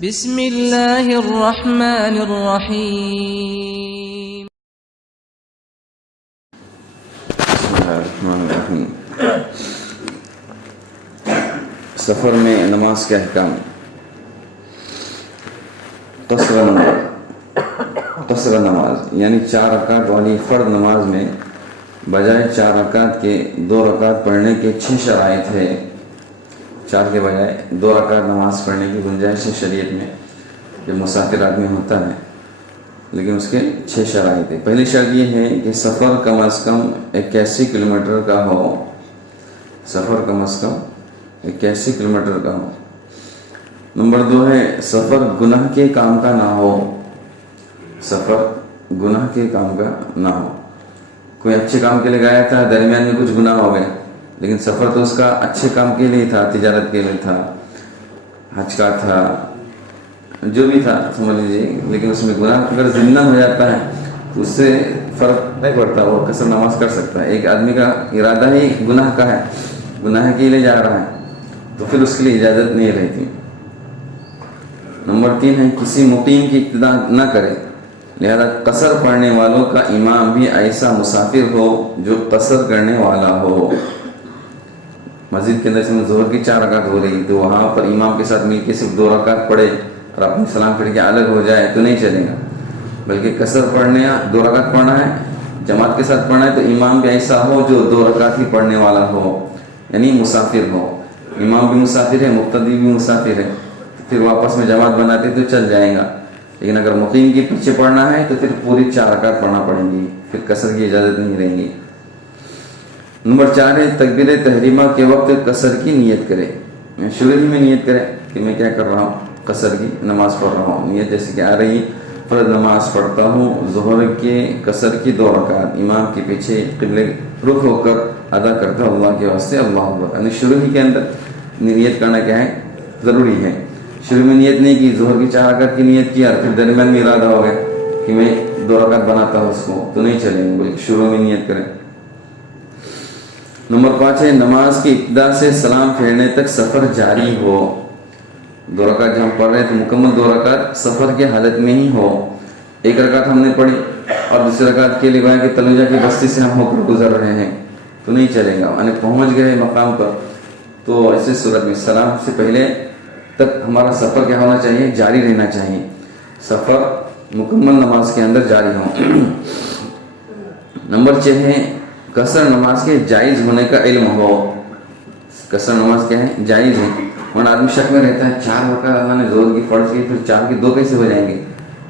بسم اللہ الرحمن الرحیم۔ بسم اللہ الرحمن الرحیم۔ سفر میں نماز کے احکام۔ قصر نماز یعنی 4 رکعت والی فرض نماز میں بجائے 4 رکعت کے 2 رکعت پڑھنے کے 6 شرائط ہے۔ 4 کے بجائے 2 رکعت نماز پڑھنے کی گنجائش ہے شریعت میں جب مسافر آدمی ہوتا ہے، لیکن اس کے 6 شرائط ہے۔ پہلی شرط یہ ہے کہ سفر کم از کم 81 کلومیٹر کا ہو۔ سفر کم از کم 81 کلومیٹر کا ہو۔ نمبر 2 ہے سفر گناہ کے کام کا نہ ہو۔ سفر گناہ کے کام کا نہ ہو۔ کوئی اچھے کام کے لیے گیا تھا، درمیان میں کچھ گناہ ہو گئے، لیکن سفر تو اس کا اچھے کام کے لیے تھا، تجارت کے لیے تھا، حج کا تھا، جو بھی تھا سمجھ لیجیے، لیکن اس میں گناہ اگر ضمن ہو جاتا ہے تو اس سے فرق نہیں پڑتا، وہ قصر نماز کر سکتا ہے۔ ایک آدمی کا ارادہ ہی گناہ کا ہے، گناہ کے لیے جا رہا ہے، تو پھر اس کے لیے اجازت نہیں رہتی۔ نمبر 3 ہے کسی مقیم کی ابتدا نہ کرے، لہذا قصر پڑھنے والوں کا امام بھی ایسا مسافر ہو جو قصر کرنے والا ہو۔ مسجد کے اندر سے ظہر کی 4 رکعت ہو رہی تو وہاں پر امام کے ساتھ مل کے صرف 2 رکعت پڑھے اور اپنے سلام پھر کے الگ ہو جائے تو نہیں چلے گا، بلکہ قصر پڑھنے 2 رکعت پڑھنا ہے، جماعت کے ساتھ پڑھنا ہے تو امام بھی ایسا ہو جو 2 رکعت ہی پڑھنے والا ہو، یعنی مسافر ہو۔ امام بھی مسافر ہے، مقتدی بھی مسافر ہے، پھر واپس میں جماعت بناتے تو چل جائے گا، لیکن اگر مقیم کے پیچھے پڑھنا ہے تو پھر پوری 4 رکعت پڑھنا پڑیں گی، پھر قصر کی اجازت نہیں رہیں گی۔ نمبر 4 ہے تکبیر تحریمہ کے وقت قصر کی نیت کرے۔ شروع ہی میں نیت کرے کہ میں کیا کر رہا ہوں، قصر کی نماز پڑھ رہا ہوں۔ نیت جیسے کہ آ رہی فرض نماز پڑھتا ہوں ظہر کے قصر کی 2 رکعت، امام کے پیچھے قبلے رخ ہو کر ادا کرتا ہوں اللہ کے واسطے اللہ اکبر۔ یعنی شروع ہی کے اندر نیت کرنا کیا ہے، ضروری ہے۔ شروع میں نیت نہیں کی، ظہر کی 4 رکعت کی نیت کیا اور پھر درمیان میں ارادہ ہو گیا کہ میں 2 رکعت بناتا ہوں اس کو، تو نہیں چلیں گے، بلکہ شروع میں نیت کریں۔ نمبر 5 ہے نماز کی ابتدا سے سلام پھیرنے تک سفر جاری ہو۔ 2 رکعت جب ہم پڑھ رہے ہیں تو مکمل 2 رکعت سفر کے حالت میں ہی ہو۔ 1 رکعت ہم نے پڑھی اور دوسری رکعت کے لیے گویا کہ تلوجہ کی بستی سے ہم ہو کر گزر رہے ہیں تو نہیں چلے گا، یعنی پہنچ گئے مقام پر تو ایسے صورت میں سلام سے پہلے تک ہمارا سفر کیا ہونا چاہیے، جاری رہنا چاہیے، سفر مکمل نماز کے اندر جاری ہو۔ نمبر 6 ہے قصر نماز کے جائز ہونے کا علم ہو۔ قصر نماز کیا ہے، جائز ہے، ورنہ آدمی شک میں رہتا ہے 4 رکعت اللہ نے زور کی فرض کی، پھر 4 کی 2 کیسے ہو جائیں گے،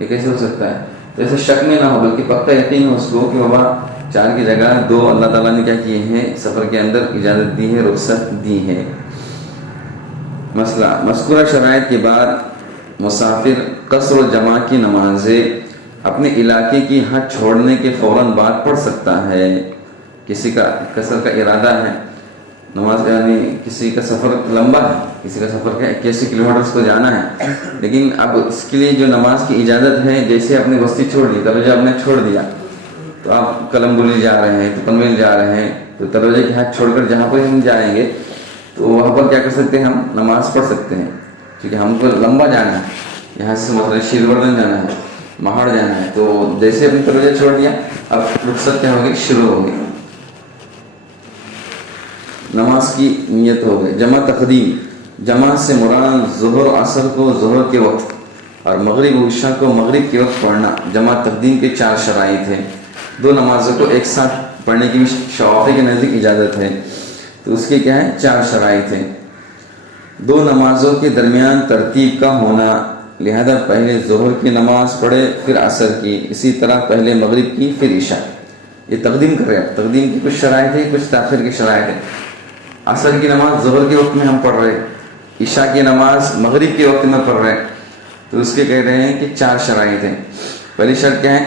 یہ کیسے ہو سکتا ہے، تو ایسے شک میں نہ ہو بلکہ پکا یقین ہو اس کو کہ بابا 4 کی جگہ 2 اللہ تعالیٰ نے کیا کیے ہیں، سفر کے اندر اجازت دی ہے، رخصت دی ہے۔ مسئلہ مذکورہ شرائط کے بعد مسافر قصر و جماع کی نمازیں اپنے علاقے کی حد چھوڑنے کے فوراً بعد پڑھ سکتا ہے۔ کسی کا قصر کا ارادہ ہے نماز، یعنی کسی کا سفر لمبا ہے، کسی کا سفر کیا 81 کلومیٹر کو جانا ہے، لیکن اب اس کے لیے جو نماز کی اجازت ہے، جیسے آپ نے بستی چھوڑ دی، تلوجہ آپ نے چھوڑ دیا تو آپ قلم گلی جا رہے ہیں تو پنویل جا رہے ہیں، تو تلوجہ کی حد چھوڑ کر جہاں پر ہم جائیں گے تو وہاں پر کیا کر سکتے ہیں، ہم نماز پڑھ سکتے ہیں، کیونکہ ہم کو لمبا جانا ہے، یہاں سے مطلب شیروردن جانا ہے، مہاڑ جانا ہے، تو جیسے اپنی تلوجہ چھوڑ دیا اب رخصت کیا ہوگی، شروع ہوگی، نماز کی نیت ہو گئی۔ جمع تقدیم، جمع سے مراد ظہر عصر کو ظہر کے وقت اور مغرب و عشاء کو مغرب کے وقت پڑھنا۔ جمع تقدیم کے 4 شرائط ہیں۔ 2 نمازوں کو ایک ساتھ پڑھنے کی شوافی کے نزدیک اجازت ہے، تو اس کے کیا ہے، 4 شرائط ہیں۔ 2 نمازوں کے درمیان ترتیب کا ہونا، لہذا پہلے ظہر کی نماز پڑھے پھر عصر کی، اسی طرح پہلے مغرب کی پھر عشاء۔ یہ تقدیم کر رہے ہیں، تقدیم کی کچھ شرائط ہے، کچھ تاخیر کی شرائط ہے۔ عصر کی نماز ظہر کے وقت میں ہم پڑھ رہے، عشاء کی نماز مغرب کے وقت میں پڑھ رہے، تو اس کے کہہ رہے ہیں کہ 4 شرائط ہیں۔ پہلی شرط کیا ہے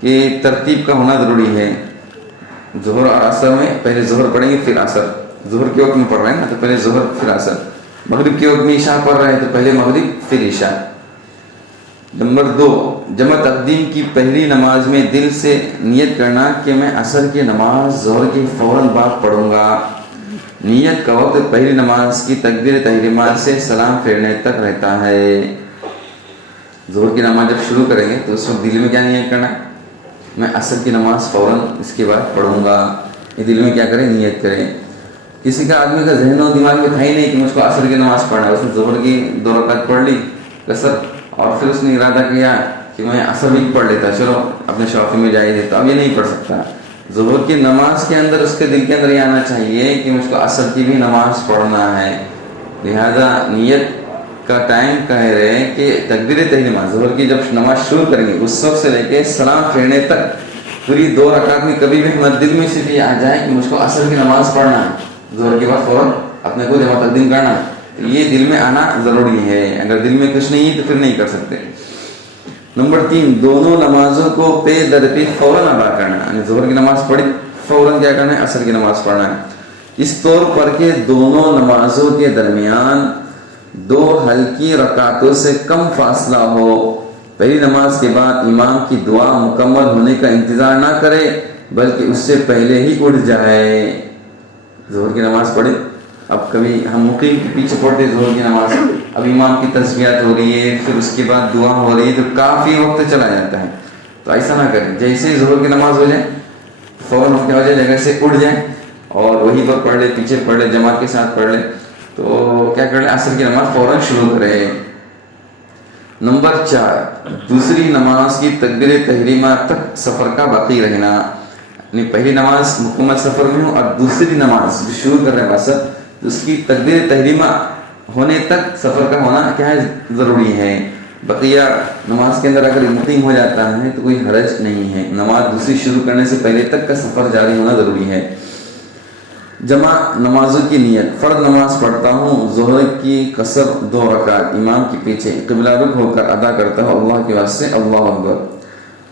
کہ ترتیب کا ہونا ضروری ہے، ظہر اور عصر میں پہلے ظہر پڑھیں گے پھر عصر، ظہر کے وقت میں پڑھ رہے ہیں نا تو پہلے ظہر پھر عصر، مغرب کے وقت میں عشاء پڑھ رہے ہیں تو پہلے مغرب پھر عشاء۔ نمبر 2 جمع تقدیم کی پہلی نماز میں دل سے نیت کرنا کہ میں عصر کی نماز ظہر کے فوراً بعد پڑھوں گا۔ نیت کا وقت پہلی نماز کی تکبیر تحریمہ سے سلام پھیرنے تک رہتا ہے۔ ظہر کی نماز جب شروع کریں گے تو اس وقت دل میں کیا نیت کرنا ہے؟ میں عصر کی نماز فوراً اس کے بعد پڑھوں گا، یہ دل میں کیا کریں؟ نیت کریں۔ کسی کا آدمی کا ذہن و دماغ میں تھا ہی نہیں کہ مجھ کو عصر کی نماز پڑھنا ہے، اس نے ظہر کی 2 رکعت پڑھ لی قصر، اور پھر اس نے ارادہ کیا کہ میں عصر بھی پڑھ لیتا، چلو اپنے شوقی میں جائے دیتا، اب یہ نہیں پڑھ سکتا۔ ظہر کی نماز کے اندر اس کے دل کے اندر یہ آنا چاہیے کہ مجھ کو عصر کی بھی نماز پڑھنا ہے، لہذا نیت کا ٹائم کہہ رہے ہیں کہ تکبیر تحریمہ ظہر کی جب نماز شروع کریں گے اس وقت سے لے کے سلام پھیرنے تک پوری 2 رکعت میں کبھی بھی ہمارے دل میں صرف یہ آ جائے کہ مجھ کو عصر کی نماز پڑھنا ہے، ظہر کے بعد فوراً اپنے کو جمع تقدیم کرنا ہے، یہ دل میں آنا ضروری ہے۔ اگر دل میں کچھ نہیں ہے تو پھر نہیں کر سکتے۔ نمبر 3، دونوں نمازوں کو پے در پے فوراً ادا کرنا، یعنی ظہر کی نماز پڑھی فوراً کیا کرنا ہے؟ عصر کی نماز پڑھنا ہے، اس طور پر کہ دونوں نمازوں کے درمیان 2 ہلکی رکعتوں سے کم فاصلہ ہو۔ پہلی نماز کے بعد امام کی دعا مکمل ہونے کا انتظار نہ کرے بلکہ اس سے پہلے ہی اٹھ جائے۔ ظہر کی نماز پڑھی، اب کبھی ہم مقیم کے پیچھے پڑھتے ظہر کی نماز، اب امام کی تسبیحات ہو رہی ہے، پھر اس کے بعد دعا ہو رہی ہے، تو کافی وقت چلا جاتا ہے، تو ایسا نہ کریں۔ جیسے ہی ظہر کی نماز ہو جائے فوراً کیا ہو جائے، جگہ سے اٹھ جائیں اور وہیں پر پڑھ لے، پیچھے پڑھ لے، جماعت کے ساتھ پڑھ لے، تو کیا کر لیں؟ عصر کی نماز فوراً شروع کرے۔ نمبر 4، دوسری نماز کی تکبیر تحریمہ تک سفر کا باقی رہنا، یعنی پہلی نماز مکمل سفر میں ہوں اور دوسری نماز جو شروع کر رہے ہیں بس اس کی تکبیر تحریمہ ہونے تک سفر کا ہونا کیا ہے؟ ضروری ہے۔ بقیہ نماز کے اندر اگر مقیم ہو جاتا ہے تو کوئی حرج نہیں ہے، نماز دوسری شروع کرنے سے پہلے تک کا سفر جاری ہونا ضروری ہے۔ جمع نمازوں کی نیت، فرض نماز پڑھتا ہوں، ظہر کی قصر 2 رکعت امام کے پیچھے قبلہ رخ ہو کر ادا کرتا ہوں اللہ کے واسطے اللہ اکبر،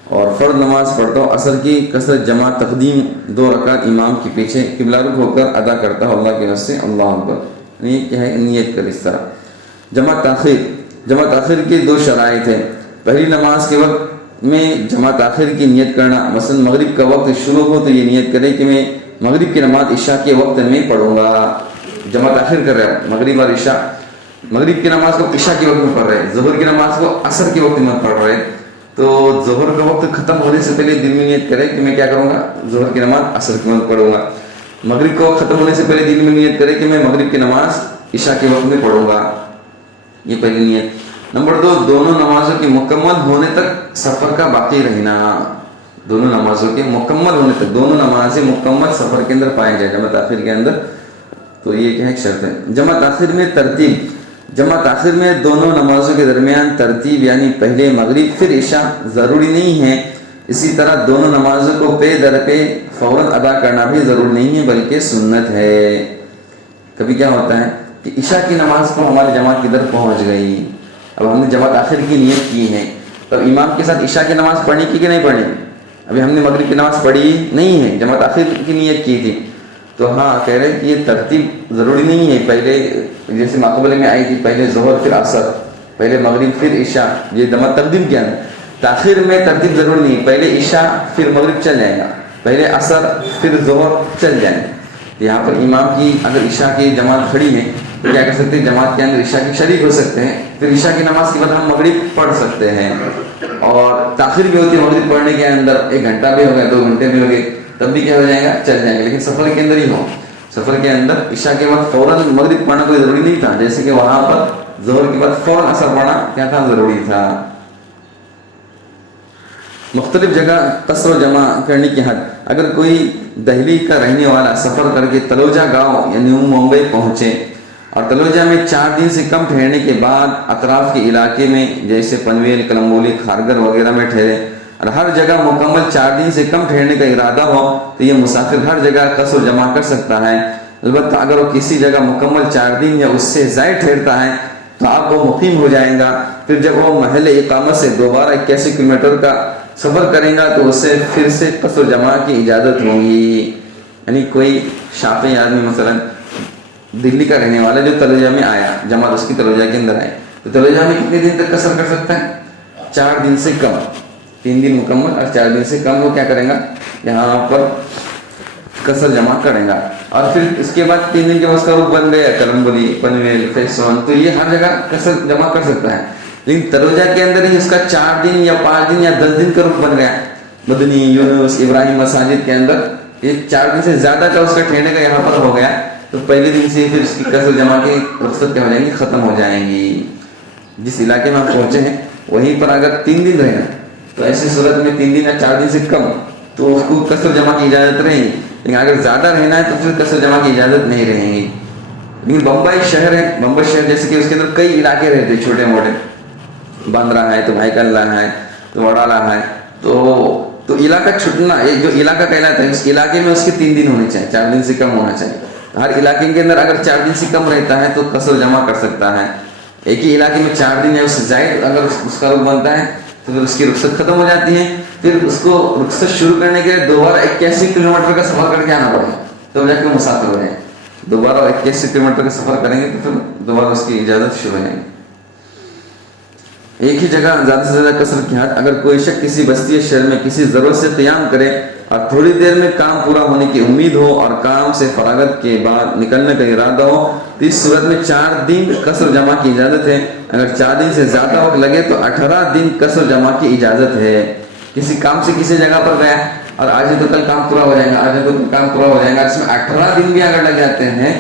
اور فرض نماز پڑھتا ہوں عصر کی قصر جمع تقدیم 2 رکعت امام کے پیچھے قبلہ رخ ہو کر ادا کرتا ہوں اللہ کے واسطے اللہ اکبر، یہ کیا ہے؟ نیت کر اس طرح۔ جمع تاخیر کی 2 شرائط ہیں۔ پہلی نماز کے وقت میں جمع تاخیر کی نیت کرنا، مثلا مغرب کا وقت شروع ہو تو یہ نیت کرے کہ میں مغرب کی نماز عشاء کے وقت میں پڑھوں گا، جمع تاخیر کر رہے ہیں، مغرب اور عشاء، مغرب کی نماز کو عشاء کے وقت میں پڑھ رہے ہیں، ظہر کی نماز کو عصر کے وقت میں پڑھ رہے ہیں، تو ظہر کا وقت ختم ہونے سے پہلے دل میں نیت کرے کہ میں کیا کروں گا؟ ظہر کی نماز عصر کے وقت پڑھوں گا۔ مغرب کا وقت ختم ہونے سے پہلے دل میں نیت کرے کہ میں مغرب کی نماز عشاء کے وقت میں پڑھوں گا، یہ پہلی نیت۔ نمبر 2، دونوں نمازوں کے مکمل ہونے تک سفر کا باقی رہنا، دونوں نمازوں کے مکمل ہونے تک، دونوں نمازیں مکمل سفر کے اندر پائیں جائیں جمع تاخیر کے اندر، تو یہ کیا ایک شرط ہے۔ جمع تاخیر میں ترتیب، جمع تاخیر میں دونوں نمازوں کے درمیان ترتیب، یعنی پہلے مغرب پھر عشاء ضروری نہیں ہے، اسی طرح دونوں نمازوں کو پے در پے فوراً ادا کرنا بھی ضروری نہیں ہے بلکہ سنت ہے۔ کبھی کیا ہوتا ہے کہ عشاء کی نماز کو ہماری جماعت کدھر پہنچ گئی، اب ہم نے جمع تاخیر کی نیت کی ہے، تب امام کے ساتھ عشاء کی نماز پڑھنی کی کہ نہیں پڑھنی؟ ابھی ہم نے مغرب کی نماز پڑھی نہیں ہے، جمع تاخیر کی نیت کی تھی، تو ہاں کہہ رہے کہ یہ ترتیب ضروری نہیں ہے، پہلے جیسے مقبلے میں آئی تھی پہلے ظہر پھر عصر، پہلے مغرب پھر عشاء، یہ جمع تقدیم کیا ہے، تاخیر میں ترتیب ضروری نہیں، پہلے عشاء پھر مغرب چل جائے گا، پہلے عصر پھر ظہر چل جائیں گے۔ یہاں پر امام کی اگر عشاء کی جماعت کھڑی ہے تو کیا کر سکتے ہیں؟ جماعت کے اندر عشاء کی شریک ہو سکتے ہیں، پھر عشاء کی نماز کے بعد ہم مغرب پڑھ سکتے ہیں، اور تاخیر بھی ہوتی ہے مغرب پڑھنے کے اندر، 1 گھنٹہ بھی ہو گیا، 2 گھنٹے بھی ہو گئے، تب بھی کیا ہو جائے گا؟ چل جائیں گے، لیکن سفر کے اندر ہی ہو، سفر کے اندر عشاء کے بعد فوراً مغرب پڑھنا کوئی ضروری نہیں تھا، جیسے کہ وہاں پر ظہر کے بعد فوراً عصر پڑھنا کیا تھا؟ ضروری تھا۔ مختلف جگہ قصر و جمع کرنے کی حد، اگر کوئی دہلی کا رہنے والا سفر کر کے تلوجہ گاؤں یا نیو ممبئی پہنچے اور تلوجہ میں 4 دن سے کم ٹھہرنے کے بعد اطراف کے علاقے میں جیسے پنویل، کلمبولی، کھارگر وغیرہ میں ٹھہرے اور ہر جگہ مکمل 4 دن سے کم ٹھہرنے کا ارادہ ہو تو یہ مسافر ہر جگہ قصر و جمع کر سکتا ہے، البتہ اگر وہ کسی جگہ مکمل 4 دن یا اس سے زائد ٹھہرتا ہے تو آپ وہ مقیم ہو جائیں گا، پھر جب وہ محل اقامت سے دوبارہ 81 کلومیٹر کا سفر کریں گا تو اسے پھر سے قصر جمع کی اجازت ہوگی۔ یعنی کوئی شافعی آدمی مثلا دلی کا رہنے والا جو تلوجہ میں آیا، جماعت اس کی تلوجہ کے اندر آئے، تو تلوجہ میں کتنے دن تک قصر کر سکتا ہے؟ 4 دن سے کم، 3 دن مکمل اور 4 دن سے کم وہ کیا کریں گا؟ یہاں پر قصر جمع کریں گا، اور پھر اس کے بعد 3 دن کے بعد اس کا رخ بن گیا کلمبولی، پنویل، فیسون، تو یہ ہر جگہ قصر جمع کر سکتا ہے، لیکن تلوجہ کے اندر ہی اس کا 4 دن یا 5 دن یا 10 دن کا رخ بن گیا. مدنی، یونس، ابراہیم مساجد کے اندر یہ 4 دن سے زیادہ کا اس کا ٹھہرنے کا یہاں پر ہو گیا، تو پہلے دن سے پھر اس کی قصر جمع کی رخصت کیا ہو جائیں گی، ختم ہو جائیں گی. جس علاقے میں آپ پہنچے ہیں وہیں پر اگر 3 دن رہنا تو ایسی صورت میں 3 دن یا 4 دن سے کم تو اس کو قصر جمع کی اجازت رہے گی. لیکن اگر زیادہ رہنا ہے تو پھر قصر جمع کی اجازت نہیں رہے گی. لیکن بمبئی شہر ہے، بمبئی شہر جیسے کہ اس کے اندر کئی علاقے رہتے ہیں چھوٹے موٹے، باندرا ہے تو بھائیکلا ہے تو وڈالہ ہے، تو علاقہ چھٹنا، ایک جو علاقہ کہلاتا ہے اس علاقے میں اس کے 3 دن ہونے چاہیے، 4 دن سے کم ہونا چاہیے. ہر علاقے کے اندر اگر 4 دن سے کم رہتا ہے تو قصر جمع کر سکتا ہے. ایک ہی علاقے میں 4 دن یا اس سے زائد اگر اس کا رخ بنتا ہے تو پھر اس کی رخصت ختم ہو جاتی ہے. پھر اس کو رخصت شروع کرنے کے لیے دوبارہ 81 کلومیٹر کا سفر کر کے آنا پڑے گا تب جا کے مسافر ہو جائیں. دوبارہ 81 کلومیٹر کا سفر کریں گے تو پھر دوبارہ اس کی اجازت شروع ہو جائے گی. ایک ہی جگہ زیادہ سے زیادہ قصر کی حد، اگر کوئی شخص کسی بستی شہر میں کسی ضرورت سے قیام کرے اور تھوڑی دیر میں کام پورا ہونے کی امید ہو اور کام سے فراغت کے بعد نکلنے کا ارادہ ہو تو اس صورت میں 4 دن قصر جمع کی اجازت ہے. اگر 4 دن سے زیادہ وقت لگے تو 18 دن قصر جمع کی اجازت ہے. کسی کام سے کسی جگہ پر گیا اور آج ہی تو کل کام پورا ہو جائے گا، آج ہی تو کام پورا ہو جائے گا، اس میں 18 دن بھی اگر لگ جاتے ہیں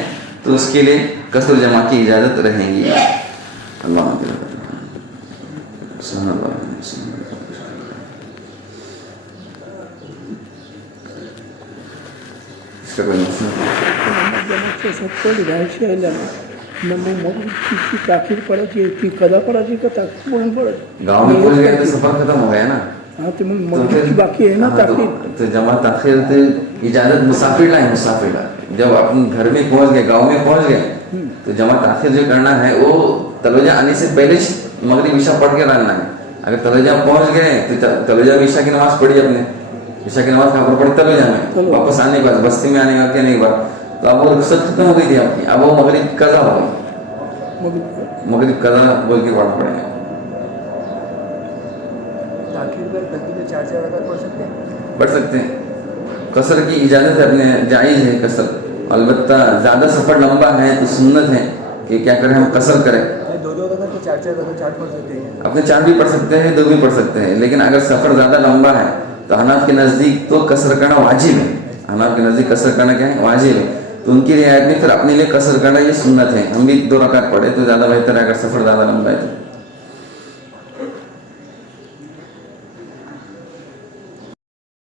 تو اس کے لیے قصر جمع کی اجازت رہے گی. اللہ اس کا کوئی مسئلہ گاؤں میں پہنچ گئے تو سفر ختم ہو گیا نا. تو جمع تاخیر تو اجازت مسافر لا جب اپنے گھر میں پہنچ گئے، گاؤں میں پہنچ گئے تو جمع تاخیر جو کرنا ہے وہ تلوجہ آنے سے پہلے مغرب عشاء پڑھ کے ڈالنا ہے. اگر تلوجہ پہنچ گئے تو تلوجہ میں عشاء کی نماز پڑھی، اپنے عشاء کی نماز کہاں پر پڑھی؟ تلوجہ میں. واپس آنے کے بعد بستی میں آنے کے نہیں بعد تو اب وہ رخصت ختم ہو گئی تھی آپ کی، اب وہ مغرب قضا ہو گئی، مغرب قضا بول کے پڑھنا پڑے گا. پڑھ سکتے ہیں، قصر کی اجازت ہے، اپنے جائز ہے قصر. البتہ زیادہ سفر لمبا ہے تو سنت ہے کہ کیا کریں ہم قصر کریں. اپنے 4 بھی پڑھ سکتے ہیں، 2 بھی پڑھ سکتے ہیں. لیکن اگر سفر زیادہ لمبا ہے تو حناف کے نزدیک تو قصر کرنا واجب ہے. حناف کے نزدیک قصر کرنا کیا ہے؟ واجب ہے. تو ان کی رعایت میں پھر اپنے لیے قصر کرنا یہ سنت ہے. ہم بھی 2 رکعت پڑھے تو زیادہ بہتر ہے اگر سفر زیادہ لمبا ہے تو.